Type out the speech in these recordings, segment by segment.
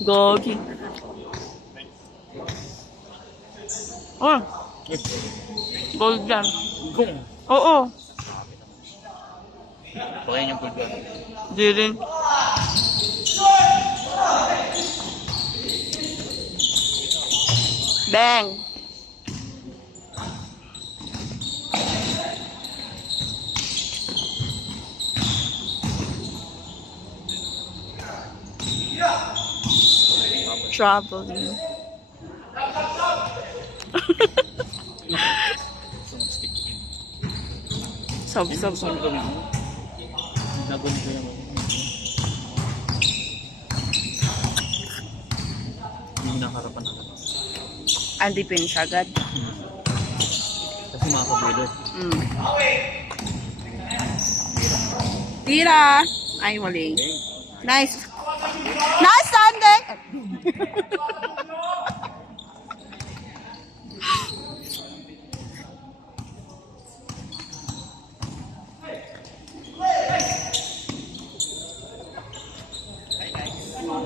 Gogi. Oh. Gold yan. Gong. Oo. Pakain yung gold yan. Di rin. Bang! Traveling. Sabi. Sabi kami mo. Naguni ko yung hindi nakaharapan na. Andi finish agad. Kasi makakabulo. Tira! Ay, mali. Nice. Nice, Sunday!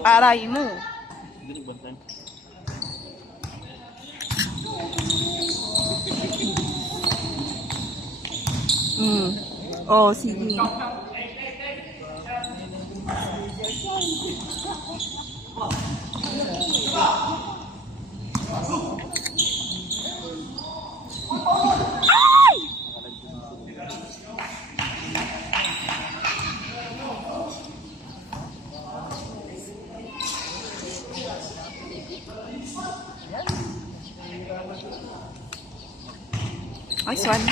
Aray mo. Hindi nagbantay. Oh, sige. Nice one.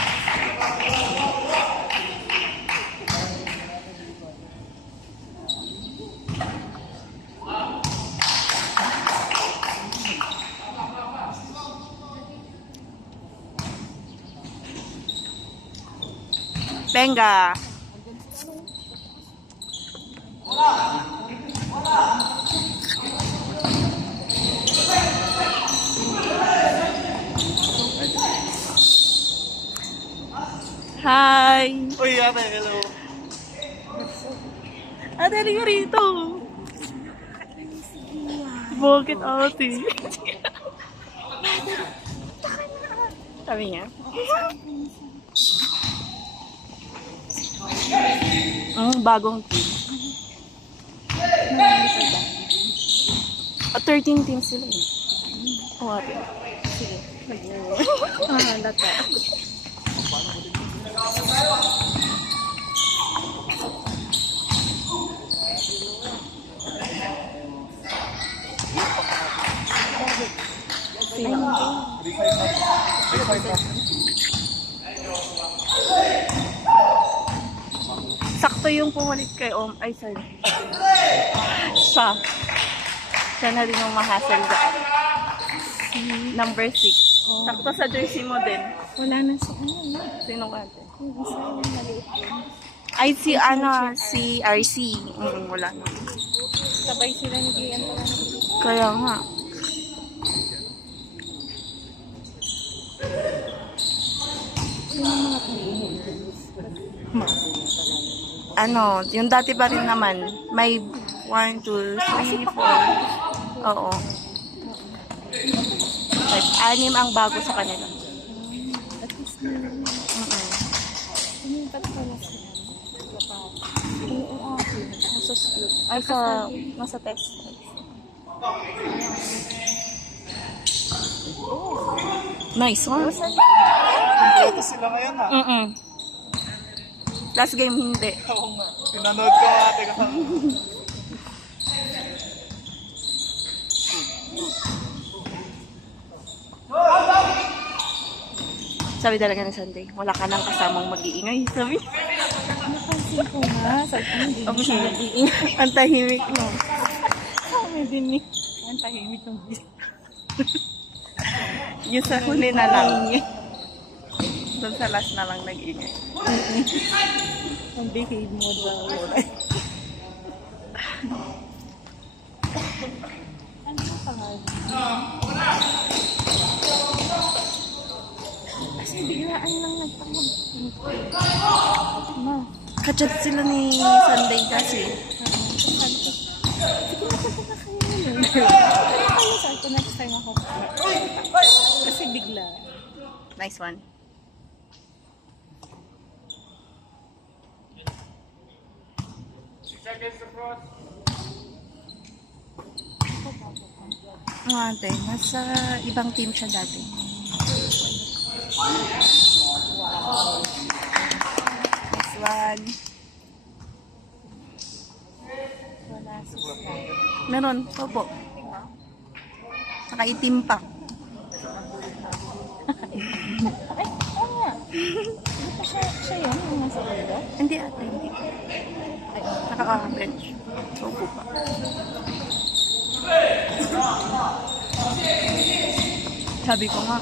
Venga. Hi. Uy, ate, hello. Ate, rin ka rito. Bakit ate? Sabi niya. Bagong team. 13 teams sila eh. Oo, ate. Sige. Halata. Sakto yung pumalit kay ay sorry. Siya na rin yung mahasal daan. Number 6. Sakto sa jersey mo din. Wala na sa ano, no? Sino ka ate? Yung isa yung maliit yun. Ay, si RC. Wala na. Sabay sila ni Gian pala. Kaya nga. Sino mga pilihin? Yung dati pa rin naman. May 1, 2, 3, 4. Oo. 6 ang bago sa kanila. At least na lumipat pala sila. Oo, ate. Nasa school. Ay, nasa test. Nice one. Kompleto sila ngayon ha. Last game hindi. Oo nga. Pinanood ko nga ate ka. Sabi talaga ni Sunday, wala ka nang kasamang mag-iingay. Sabi, Napansin ko nga. Sabi ko, hindi Ang siya tahimik. nag-iingay. ang tahimik mo. Kami din ni. Ang tahimik ng bis. Yung sa huli na lang. Doon sa last na lang nag-iingay. Ang behave mo daw. Ano ang pangalan? Kasi biglaan lang nagpamag. Ma. Kachat sila ni Sunday kasi. Sige na, punta na kayo nun. Ayun, sabi ko next time ako. Kasi bigla. Nice one. Ang ate, nasa ibang team siya dati. Next one. Wala si Slide. Meron, opo. Nakaitim pa. Ay, oo nga. Hindi pa siya yun, yung nasa ulo? Hindi ate, hindi. Ay, Nakaka-bench. Opo pa. Sabi ko nga,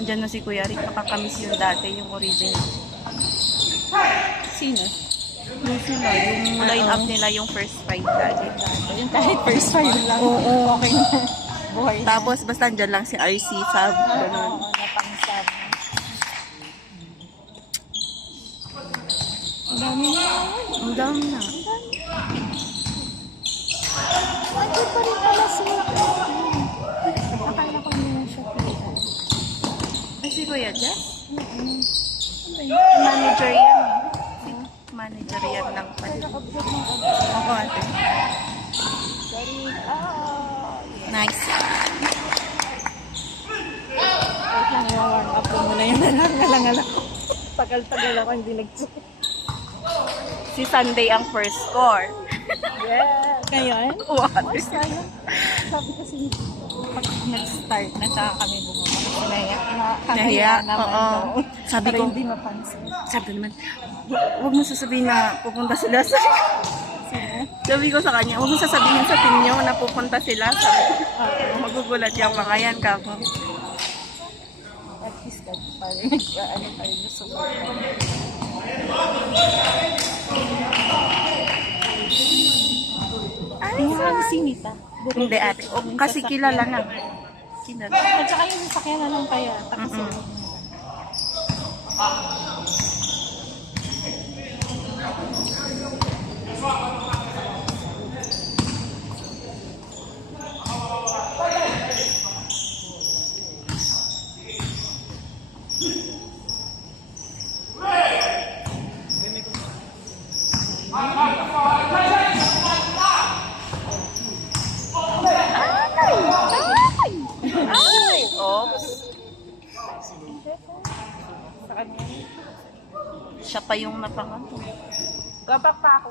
andyan na si Kuya Rick, nakakamiss yung dati, yung original. sino? Yung sila, yung line-up nila, yung first fight dati. Yung kahit first time lang. Oo. Okay na. Buhay na. Tapos, basta andyan lang si RC, sab, ganun. Oo, napangsab. Ang dami na. Ang dami na. Bakit pa rin pala sila? Akala ko hindi na siya pila. Ay, si Kuya Jess? Okay. Manager yan. Manager yan lang pala. Naka-observe ng observe. Ako ate. Sorry. Nice. Wait lang, i-warm up ko muna yung nalangalang ko. Tagal-tagal ako hindi nag-check. Si Sunday ang first score. Yes! Ngayon? What? Ay, sayang. Sabi kasi pag nag-start na tsaka kami bumaba. Kasi Nahiya, naman oo. daw. Sabi Para ko, hindi mapansin. sabi ko naman, huwag mo sasabihin na pupunta sila sa... Sino? Sabi ko sa kanya, huwag mo sasabihin sa team nyo na pupunta sila. Sabi ko, magugulat yung mga yan ka mo. At least kahit parang nag-ano pa rin yung support. Tingnan ka si Nita. Hindi ate, o, kasi kilala na. Kilala. At saka yung sasakyan na lang kaya. Tapos Ay! Oops. sa kanya. Siya pa yung napangato. Gabak pa ako.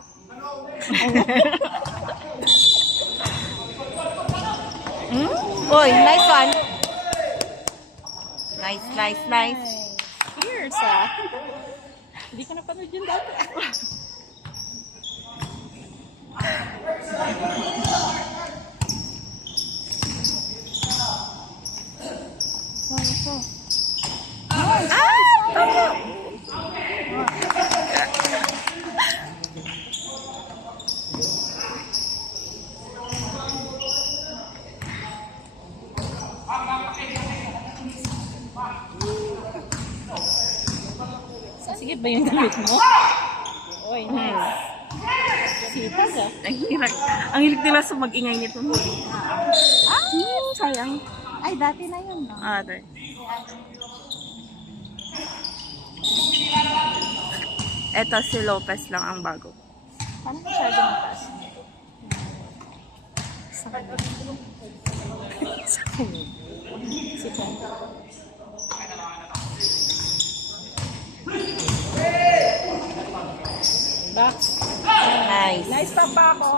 Uy, nice one. Nice, nice, nice. Cheers Hindi ko napanood yun dati. Sasigit ba yung damit mo? Oy, nice. Sipag Ang hilig. Ang hilig nila sa mag-ingay nito. Sayang. Ay, dati na yun, no? Ate. Eto si Lopez lang ang bago. Paano masyado mataas? Sa kanya. Sa kanya. Si Ken. Box. Nice. Nice pa pa ako.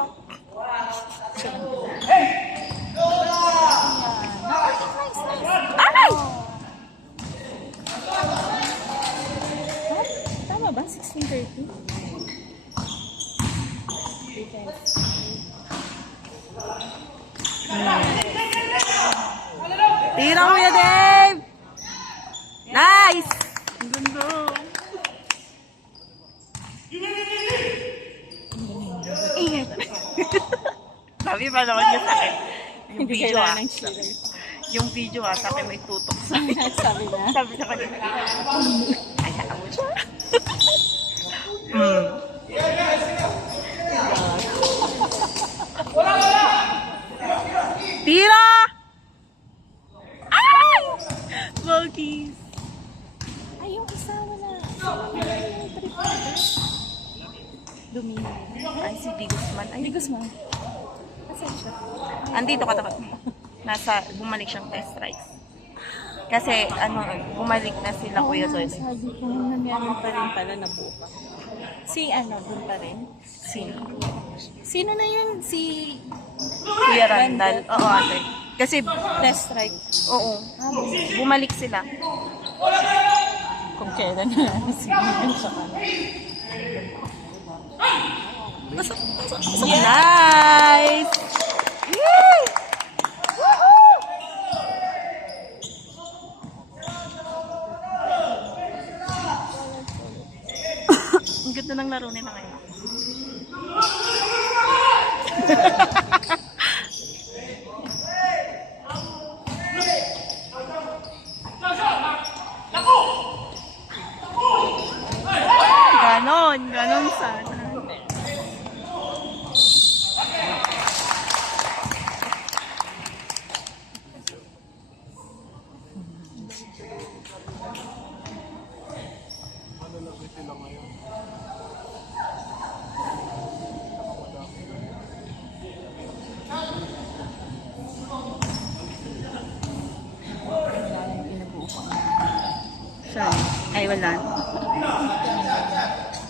Ay! Tama ba? 16:30? Tira mo ya, Dave! Nice! Ang ganda. Ingat. Sabi pa naman niya sa akin. Yung Hindi video kailangan ah. ng cheater. Yung video ah, sa akin may tutok sa Sabi na. Sabi sa kanya, ay, mo siya. Tira! Ay! Bogies. Ay, yung isa wala. Sino na yung triple? Domino. Ay, si Di Guzman. Ay, Bigos mo. Asan siya? andito katapat. Bumalik siyang test rides. Kasi, bumalik na sila, Kuya Zoy. Sabi ko, nangyari pa rin pala, nabuo pa. Si dun pa rin? Sino? Sino na yun? Si Kuya Randall. Oo, ate. Kasi, Test Ride. oo, bumalik sila. Kung kailan na siguro siya ka. Pasok. Nice! Yay! Ang ganda ng laro nila ngayon. Ganon sana. Sorry. Ay, wala.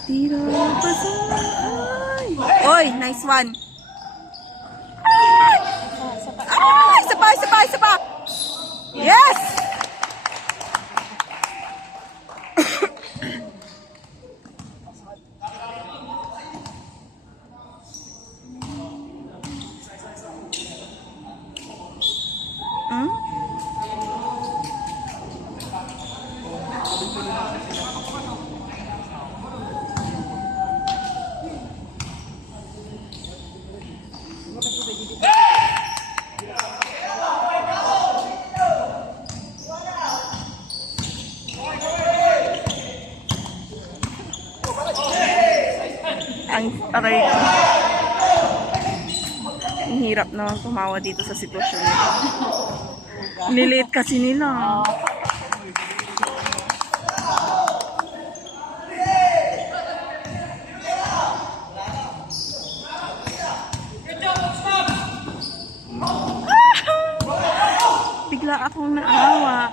Tira, pasok. Ay! Oy, nice one. Ay, isa pa. Yes! Hmm? Aray ko. Ang hirap naman tumawa dito sa sitwasyon nila. Niliit kasi nila. Bigla akong naawa.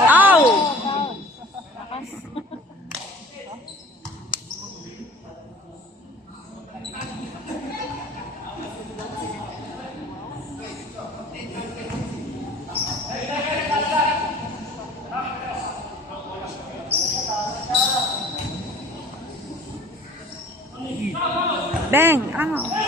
Ow! Bang! Ow!